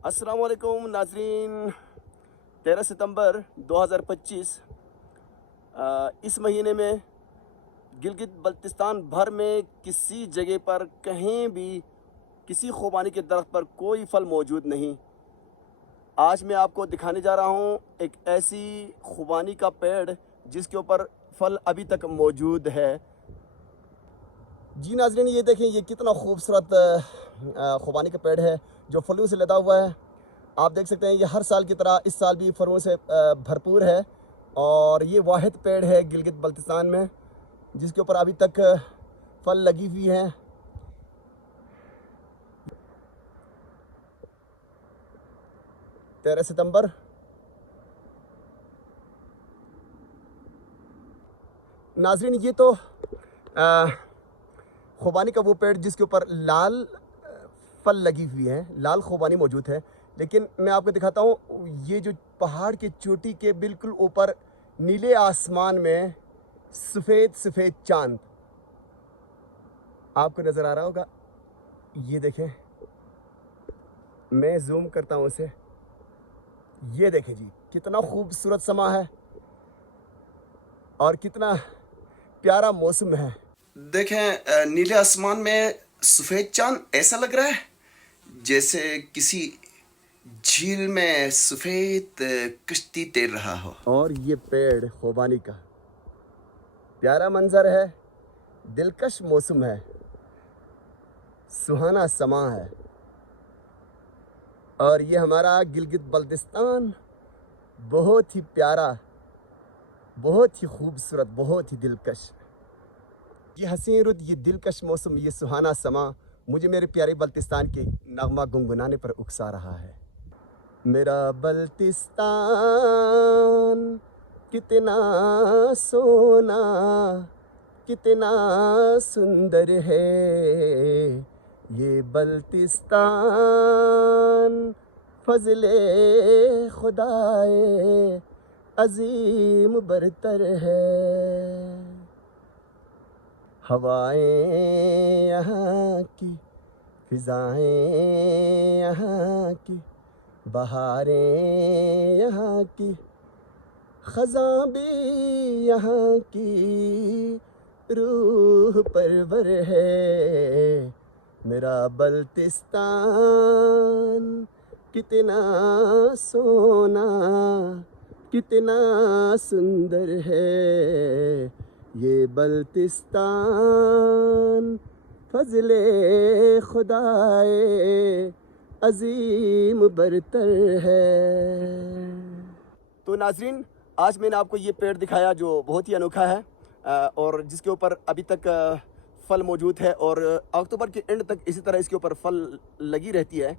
अस्सलाम वालेकुम नाजरीन। 13 सितंबर 2025 इस महीने में गिलगित बल्तिस्तान भर में किसी जगह पर कहीं भी किसी खुबानी के दरख्त पर कोई फल मौजूद नहीं। आज मैं आपको दिखाने जा रहा हूँ एक ऐसी खुबानी का पेड़ जिसके ऊपर फल अभी तक मौजूद है। जी नाजरीन, ये देखें, ये कितना खूबसूरत खुबानी का पेड़ है जो फलों से लदा हुआ है। आप देख सकते हैं ये हर साल की तरह इस साल भी फलों से भरपूर है और ये वाहिद पेड़ है गिलगित बल्तिस्तान में जिसके ऊपर अभी तक फल लगी हुई हैं। तेरह सितंबर नाजरीन, ये तो खुबानी का वो पेड़ जिसके ऊपर लाल फल लगी हुई हैं, लाल खुबानी मौजूद है। लेकिन मैं आपको दिखाता हूँ ये जो पहाड़ की चोटी के बिल्कुल ऊपर नीले आसमान में सफ़ेद सफ़ेद चांद आपको नज़र आ रहा होगा। ये देखें, मैं जूम करता हूँ उसे। ये देखें जी, कितना खूबसूरत समा है और कितना प्यारा मौसम है। देखें, नीले आसमान में सफ़ेद चांद ऐसा लग रहा है जैसे किसी झील में सफ़ेद कश्ती तैर रहा हो। और ये पेड़ खुबानी का प्यारा मंजर है, दिलकश मौसम है, सुहाना समा है। और ये हमारा गिलगित बल्तिस्तान बहुत ही प्यारा, बहुत ही खूबसूरत, बहुत ही दिलकश। ये हसीन रुत, ये दिलकश मौसम, ये सुहाना समा मुझे मेरे प्यारे बल्तिस्तान के नगमा गुनगुनाने पर उकसा रहा है। मेरा बल्तिस्तान कितना सोना, कितना सुंदर है, ये बल्तिस्तान फजले खुदाए अजीम बरतर है। हवाएं यहाँ की, फिजाएं यहाँ की, बहारें यहाँ की, खज़ां भी यहाँ की रूह परवर है। मेरा बल्तिस्तान कितना सोना, कितना सुंदर है, ये बल्तिस्तान फजले खुदाए अजीम बरतर है। तो नाजरीन, आज मैंने आपको ये पेड़ दिखाया जो बहुत ही अनोखा है और जिसके ऊपर अभी तक फल मौजूद है और अक्टूबर के एंड तक इसी तरह इसके ऊपर फल लगी रहती है।